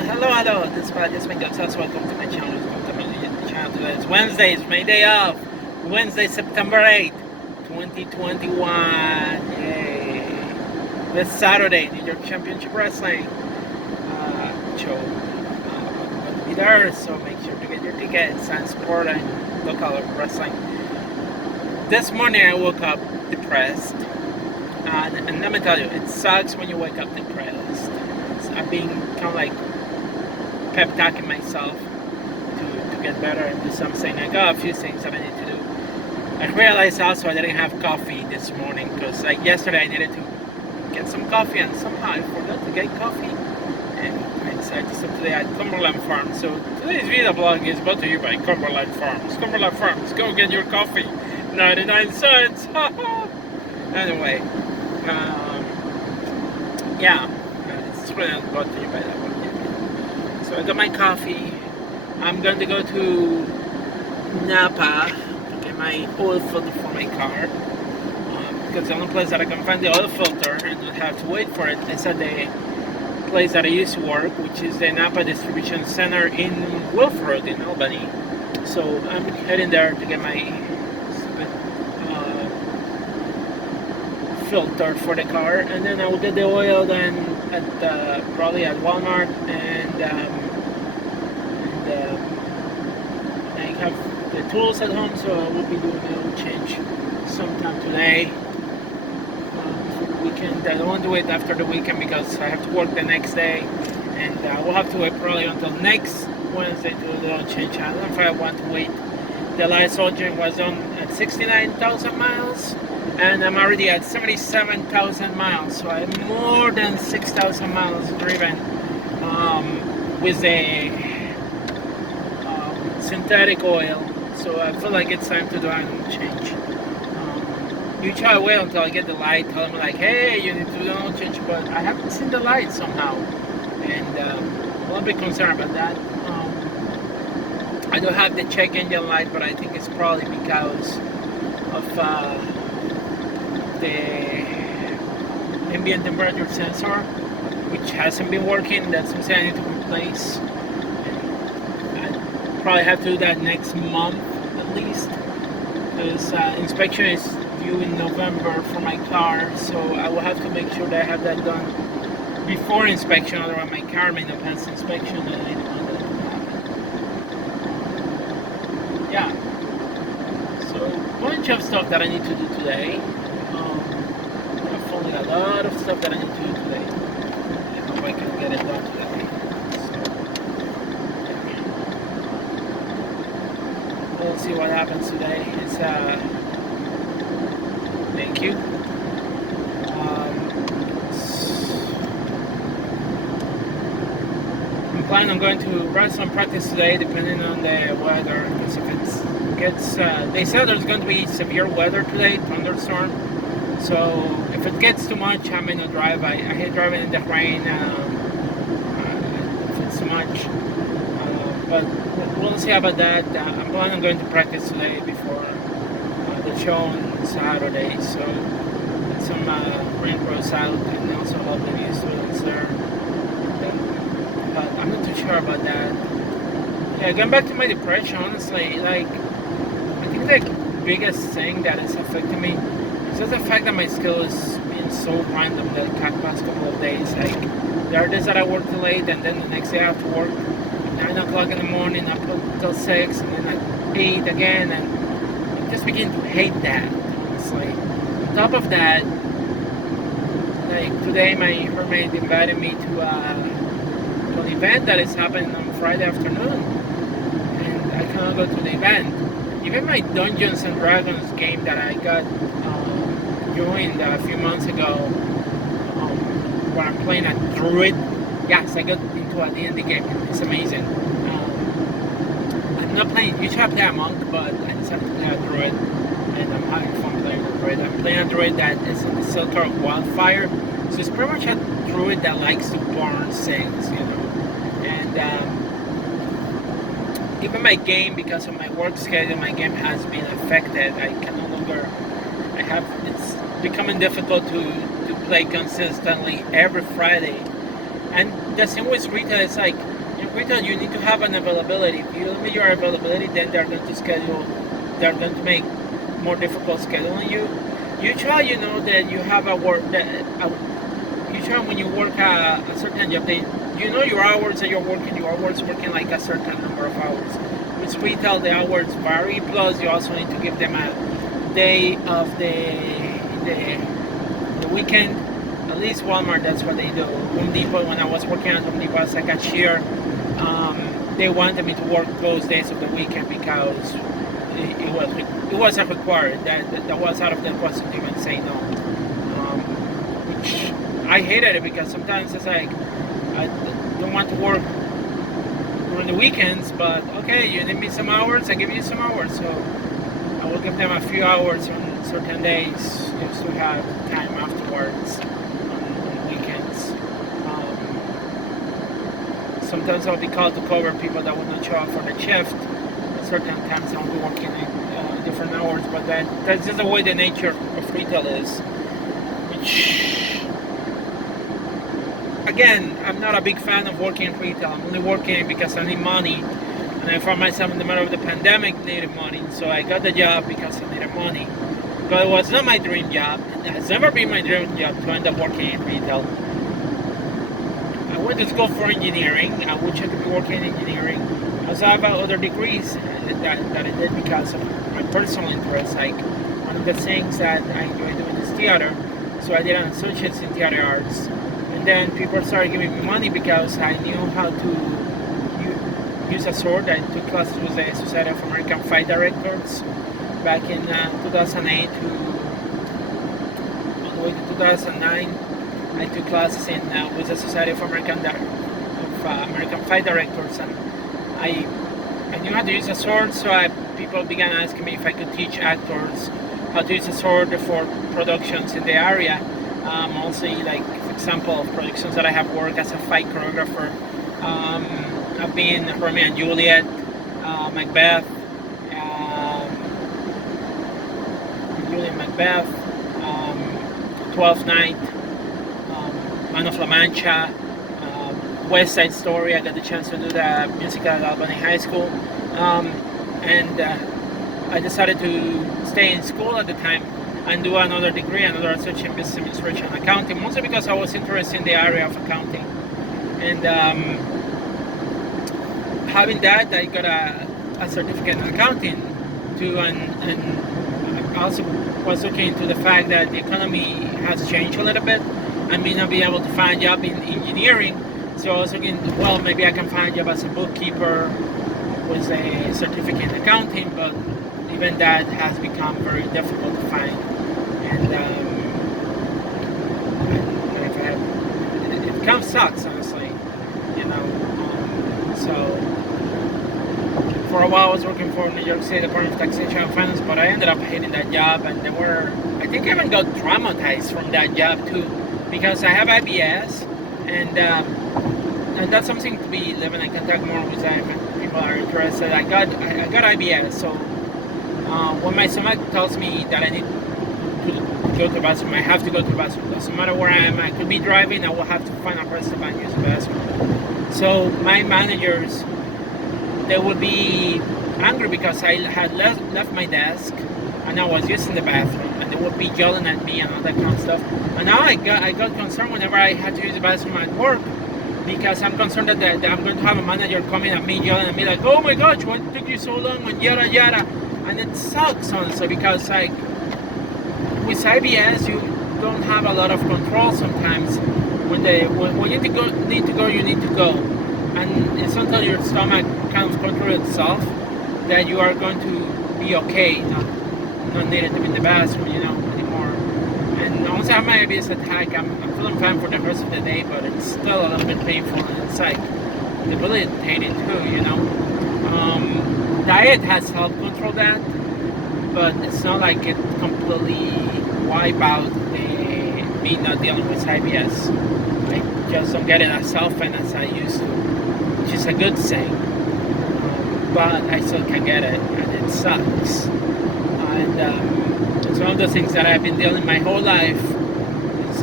Hello. This is just my Gonzalez. Welcome to my channel. Welcome to my channel today. It's Wednesday. It's my day off. Wednesday, September 8th, 2021. Yay. This Saturday, New York Championship Wrestling show. Will be there, so make sure to get your tickets and support and local wrestling. This morning, I woke up depressed. And let me tell you, it sucks when you wake up depressed. I've been kind of like pep talking myself to get better and do something. I got a few things that I need to do. I realized also I didn't have coffee this morning because like yesterday I needed to get some coffee and somehow I forgot to get coffee. And I decided to stop today at Cumberland Farms. So today's video blog is brought to you by Cumberland Farms. Cumberland Farms, go get your coffee. 99 cents. Anyway, yeah. It's really not brought to you by that one. So I got my coffee. I'm going to go to Napa to get my oil filter for my car. Because the only place that I can find the oil filter and not have to wait for it is at the place that I used to work, which is the Napa Distribution Center in Wilford in Albany. So I'm heading there to get my filter for the car, and then I will get the oil then at probably at Walmart, and I have the tools at home, so I will be doing a little change sometime today for the weekend. I don't want to wait after the weekend because I have to work the next day, and I will have to wait probably until next Wednesday to do a little change. I don't know if I want to wait. The last engine was on at 69,000 miles. And I'm already at 77,000 miles, so I'm more than 6,000 miles driven with a synthetic oil. So I feel like it's time to do a change. Usually I wait until I get the light, tell them like, hey, you need to do a change, but I haven't seen the light somehow, and I'm a little bit concerned about that. I don't have the check engine light, but I think it's probably because of the ambient temperature sensor, which hasn't been working. That's something I need to replace. And I probably have to do that next month at least, because inspection is due in November for my car, so I will have to make sure that I have that done before inspection, otherwise my car may not pass inspection and I don't want that to happen. Yeah, so a bunch of stuff that I need to do today. A lot of stuff that I need to do today. I hope I can get it done today. So, we'll see what happens today. It's thank you. I'm planning on going to run some practice today, depending on the weather. Because if it gets, they said there's going to be severe weather today, thunderstorm. So if it gets too much, I may not drive. I hate driving in the rain if it's too much. But we'll see about that. I'm planning on going to practice today before the show on Saturday. So some rain goes out and also all the new students there. But I'm not too sure about that. Yeah, going back to my depression, honestly, like I think the biggest thing that is affecting me is just the fact that my schedule is being so random the past couple of days. Like there are days that I work too late, and then the next day I have to work 9 o'clock in the morning up until 6, and then at 8 again, and I just begin to hate that, honestly. On top of that, like today my roommate invited me to an event that is happening on Friday afternoon, and I cannot go to the event. Even my Dungeons and Dragons game that I got joined a few months ago, where I'm playing a druid. Yes, I got into a D&D game. It's amazing. I'm not playing. Usually I play a monk, but I decided to play a druid, and I'm having fun playing a druid. I'm playing a druid that is in the Silk of Wildfire, so it's pretty much a druid that likes to burn things, you know. And even my game, because of my work schedule, my game has been affected. I can no longer. It's becoming difficult to play consistently every Friday, And the same with retail. It's like in retail, you need to have an availability. If you limit your availability, then they're going to schedule. They're going to make more difficult scheduling you. You try, that you have a work that you try when you work a certain job. Your hours that you're working. You are always working like a certain number of hours. With retail, the hours vary. Plus, you also need to give them a day of the weekend. At least Walmart, that's what they do. Home Depot, when I was working at Home Depot as a cashier, they wanted me to work those days of the weekend because it was a required. That was out of the question to even say no. Which I hated it because sometimes it's like I don't want to work during the weekends, but okay, you need me some hours, I give you some hours. So I will give them a few hours on certain days just to have time afterwards. Sometimes I'll be called to cover people that will not show up for the shift. At certain times I'll be working different hours, but that's just the way the nature of retail is. Which, again, I'm not a big fan of working in retail. I'm only working because I need money. And I found myself in the middle of the pandemic needing money. So I got the job because I needed money. But it was not my dream job. It has never been my dream job to end up working in retail. I went to school for engineering, which I could be working in engineering. I also have other degrees that I did because of my personal interests. Like one of the things that I enjoy doing is theater, so I did an associate's in theater arts. And then people started giving me money because I knew how to use a sword. I took classes with the Society of American Fight Directors back in 2008 all the way to 2009. I took classes with the Society of American Fight Directors, and I knew how to use a sword. So people began asking me if I could teach actors how to use a sword for productions in the area. Also, like for example, of productions that I have worked as a fight choreographer. I've been Romeo and Juliet, Macbeth, Macbeth, 12th Night, Man of La Mancha, West Side Story. I got the chance to do the musical at Albany High School, and I decided to stay in school at the time and do another degree, another associate in business administration and accounting, mostly because I was interested in the area of accounting. And having that, I got a certificate in accounting too, and also was looking into the fact that the economy has changed a little bit. I may not be able to find a job in engineering, so I was looking, well, maybe I can find a job as a bookkeeper with a certificate in accounting, but even that has become very difficult to find. And it kind of sucks, honestly, so for a while I was working for New York State Department of Taxation and Finance, but I ended up hating that job, and I think I even got traumatized from that job too, because I have IBS, and that's something to be living. I can talk more with that if people are interested. I got IBS, so when my stomach tells me that I need to go to the bathroom, I have to go to the bathroom. Doesn't matter where I am. I could be driving. I will have to find a rest stop and use the bathroom. So my managers, they would be angry because I had left my desk and I was using the bathroom, and they would be yelling at me and all that kind of stuff. And now I got concerned whenever I had to use the bathroom at work, because I'm concerned that I'm going to have a manager coming at me, yelling at me like, "Oh my gosh, what took you so long?" and yada yada. And it sucks, honestly, because like with IBS, you don't have a lot of control sometimes. When you need to go, you need to go, and it's until your stomach kind of control itself that you are going to be okay, not needed to be in the bathroom, anymore. And once I have my IBS attack, I'm feeling fine for the rest of the day, but it's still a little bit painful, and it's like debilitating too, Diet has helped control that, but it's not like it completely wipe out me not dealing with IBS. I just don't get it as often as I used to, which is a good thing. But I still can get it, and it sucks. And it's one of the things that I've been dealing my whole life,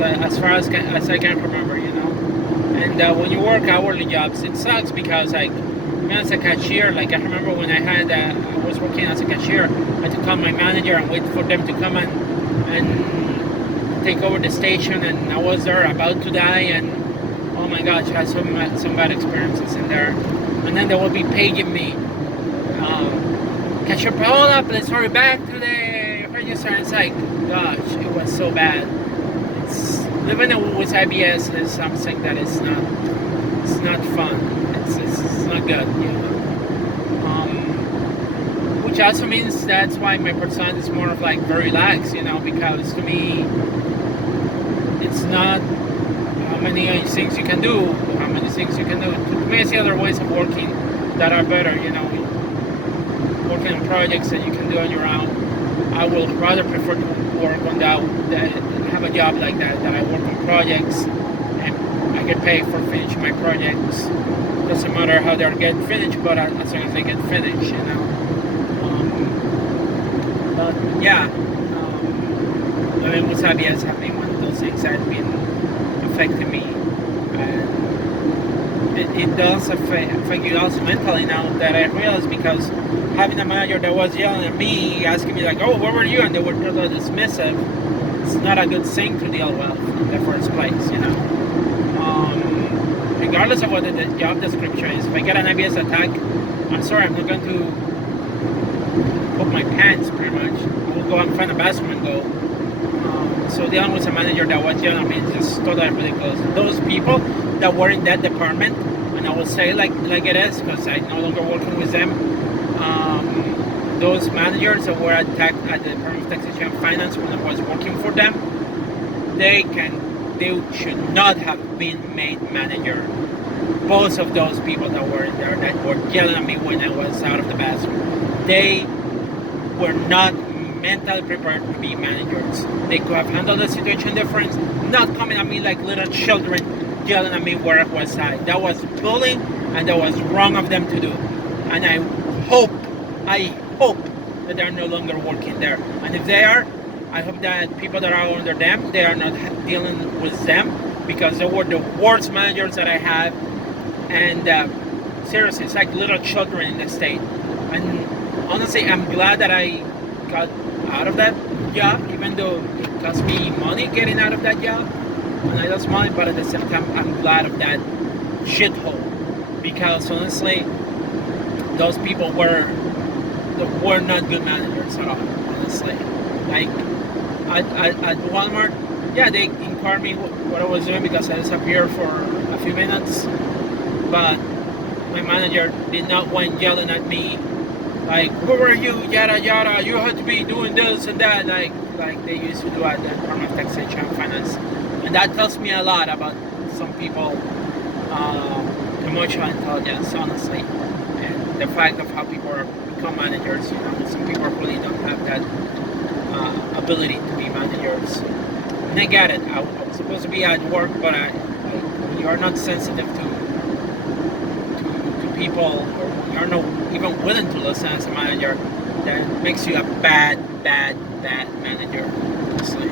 as far as I can remember, And when you work hourly jobs, it sucks because like even as a cashier, like I remember when I was working as a cashier, I had to call my manager and wait for them to come and take over the station, and I was there about to die, and oh my gosh, I had some bad experiences in there. And then they will be paging me, cashier, hold up, let's hurry back to the register. And it's like, gosh, it was so bad. It's living with IBS is something that is not, it's not fun. It's not good, you know. Which also means that's why my persona is more of like very relaxed, you know, because to me, it's not how many things you can do, how many things you can do. To me, it's the other ways of working that are better, you know, working on projects that you can do on your own. I would rather prefer to work on that have a job like that I work on projects and I get paid for finishing my projects. Doesn't matter how they're getting finished, but as long as they get finished, you know. But yeah, I mean, wasabi has been one of those things that have been affecting me, and it does affect you also mentally now that I realize, because having a manager that was yelling at me, asking me like, "Oh, where were you?" and they were totally dismissive. It's not a good thing to deal with in the first place, you know. Regardless of what the job description is, if I get an IBS attack, I'm sorry, I'm not going to put my pants, pretty much. I will go and find a bathroom and go. So dealing with a manager that was yelling at me is just totally ridiculous. Those people that were in that department, and I will say like it is, because I'm no longer working with them. Those managers that were at the Department of Taxation and Finance when I was working for them, they should not have been made manager. Both of those people that were in there that were yelling at me when I was out of the bathroom, they were not mentally prepared to be managers. They could have handled the situation different, not coming at me like little children, yelling at me where I was at. That was bullying, and that was wrong of them to do. And I hope that they're no longer working there. And if they are, I hope that people that are under them, they are not dealing with them, because they were the worst managers that I had. And seriously, it's like little children in the state. And honestly, I'm glad that I got out of that job, even though it cost me money getting out of that job. And I lost money, but at the same time, I'm glad of that shithole, because honestly, those people were not good managers at all. Honestly, like at Walmart, yeah, they inquired me what I was doing because I disappeared for a few minutes, but my manager did not want yelling at me like, "Who are you? Yada yada. You have to be doing this and that," like they used to do at the Department of Taxation and Finance. And that tells me a lot about some people, emotional intelligence, honestly, and the fact of how people become managers. You know, some people really don't have that ability to be managers. And I get it. I was supposed to be at work, but you are not sensitive to people, or you're not even willing to listen as a manager. That makes you a bad manager, honestly.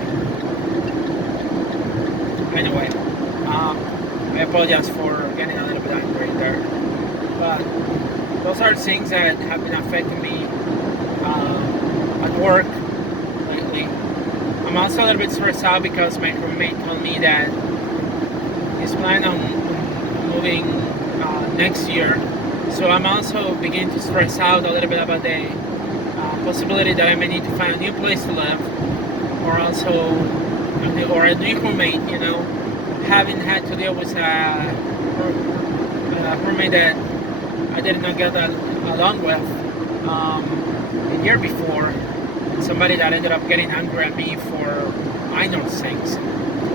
Anyway, I apologize for getting a little bit angry there, but those are things that have been affecting me at work lately. I'm also a little bit stressed out because my roommate told me that he's planning on moving next year. So I'm also beginning to stress out a little bit about the possibility that I may need to find a new place to live, or also a new roommate. You know, having had to deal with a roommate that I did not get along with the year before, somebody that ended up getting angry at me for minor things, to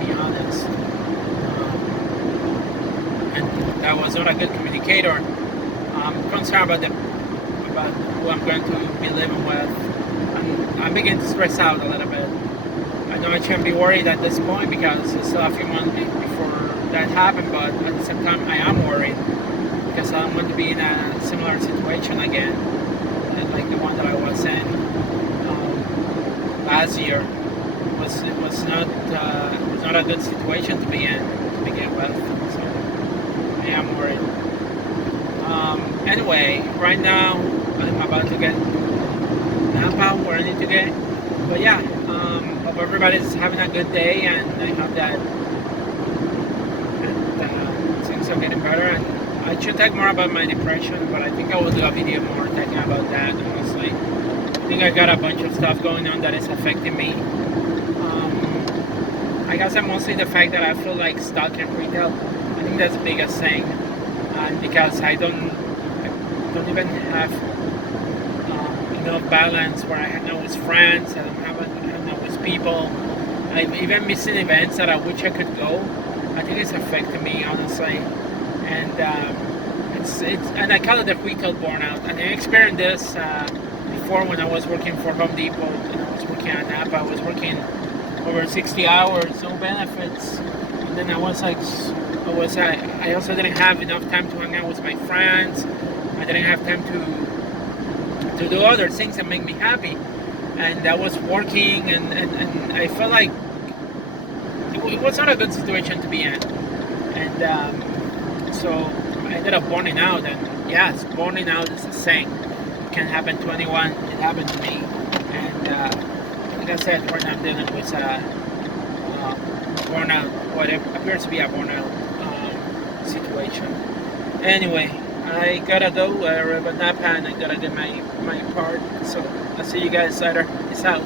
be honest, and that was not a good communicator. I'm concerned about who I'm going to be living with. I'm beginning to stress out a little bit. I know I shouldn't be worried at this point because it's still a few months before that happened, but at the same time I am worried because I don't want to be in a similar situation again, like the one that I was in last year. It was not a good situation to be in to begin with. So I am worried. Anyway, right now I'm about to get Napa where I need to get. But yeah, hope everybody's having a good day, and I hope that things are getting better. And I should talk more about my depression, but I think I will do a video more talking about that. Honestly, I think I got a bunch of stuff going on that is affecting me. I guess I'm mostly the fact that I feel like stuck in retail. I think that's the biggest thing, and because I don't even have enough balance where I hang out with friends, and I'm hanging out with people. I'm even missing events that I wish I could go. I think it's affecting me, honestly, and it's and I call it the retail burnout. And I experienced this before when I was working for Home Depot and I was working at Napa. I was working over 60 hours, no benefits, and then I was like, I also didn't have enough time to hang out with my friends. I didn't have time to do other things that make me happy, and I was working, and I felt like it was not a good situation to be in, and so I ended up burning out. And yes, burning out is a thing. It can happen to anyone. It happened to me, and like I said, we're not dealing with burnout, what appears to be a burnout situation. Anyway, I gotta go. I arrive at Napa and I gotta get my part. So I'll see you guys later. Peace out.